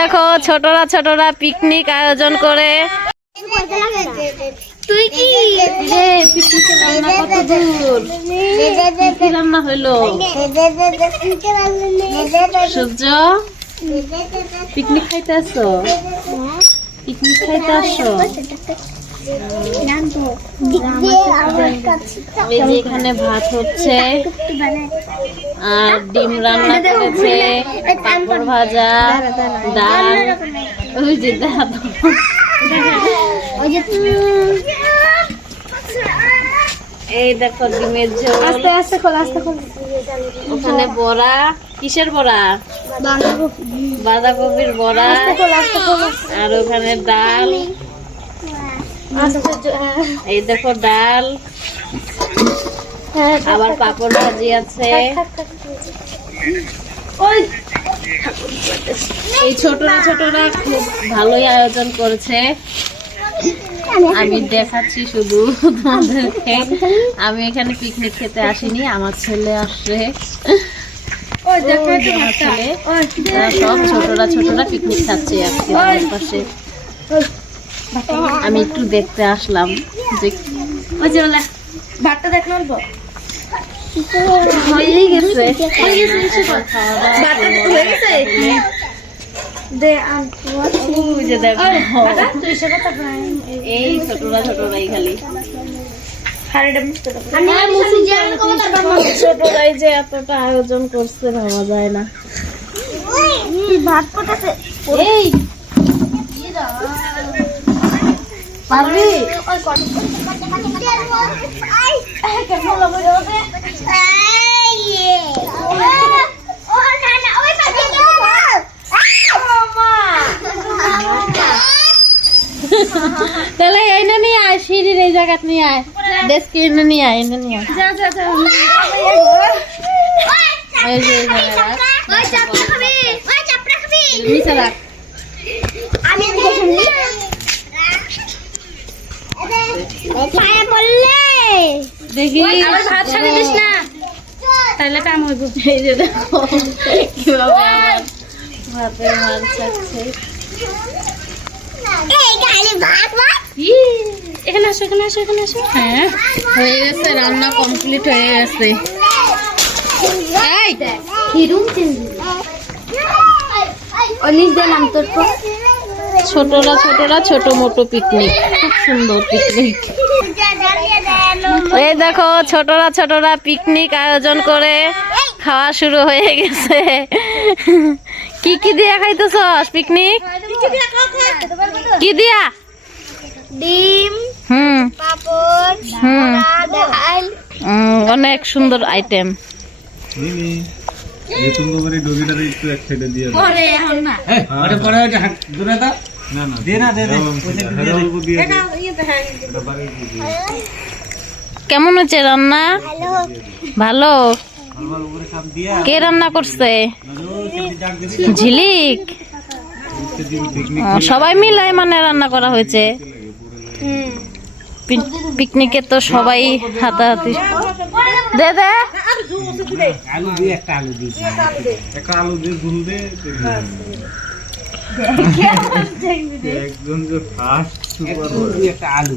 দেখো ছোটরা ছোটরা পিকনিক আয়োজন করে। তুই কি পিকনিকে রান্না কত দূর? কি রান্না হইলো? সূর্য পিকনিক খাইতে আসো? পিকনিক খাইতে আসো? এই যে এখানে ভাত হচ্ছে আর ডিম রান্না করেছে, পাঁপড় ভাজা, ডাল। ওই যে এই দেখো ডিমের ঝোল। আস্তে আস্তে খোল, আস্তে খোল। ওখানে বড়া, কিসের বড়া? বাঁধাকপির বড়া। আর ওখানে ডাল। এই দেখো ডাল, আবার পাঁপড় ভাজি আছে। এই ছোটরা ছোটরা খুব ভালোই আয়োজন করেছে। আমি দেখাচ্ছি শুধু তোমাদেরকে। আমি এখানে পিকনিক খেতে আসিনি, আমার ছেলে আসছে। ছেলে সব ছোটরা ছোটরা পিকনিক খাচ্ছে আজকে পাশে। আমি একটু দেখতে আসলাম যে ভাতটা দেখলাম হয়ে গেছে। এই ছোটরা ছোটরাই খালি ছোটরাই যে এতটা আয়োজন করছে ভাবা যায় না। ভাত পটাছে এই পারবি? তাহলে এনে নিয়ে আয়, সিঁড়ির এই জায়গা নিয়ে আয়, ডেস্ক এনে নিয়ে আয়, এনে নিয়ে আয়। নিচে রাখ। দেখি ভাত ছাড়ি দিস না, তাহলে কাম হইব। এই যে দেখো কিভাবে আমার ভাতের মাছ ছাড়ছে। এখানে আসো, এখানে আসো, এখানে আসো। হ্যাঁ হয়ে গেছে, রান্না কমপ্লিট হয়ে গেছে। ছোটরা ছোটরা ছোট মোটো পিকনিক, খুব সুন্দর পিকনিক। এই দেখো ছোটরা ছোটরা পিকনিক আয়োজন করে খাওয়া শুরু হয়ে গেছে। কি কি দিয়া খাইতেছস পিকনিক? কি দিয়া? ডিম, পাপড়, ডাল। অনেক সুন্দর আইটেম। কেমন হচ্ছে রান্না? ভালো। কে রান্না করছে? ঝিলিক। সবাই মিলে মানে রান্না করা হয়েছে। পিকনিকে তো সবাই হাতাহাতি। দে দে আলু দিয়ে, একটা আলু দিয়ে, একটা আলু দিয়ে ঝুল দে। একজন যে ফার্স্ট সুপার, একটা আলু।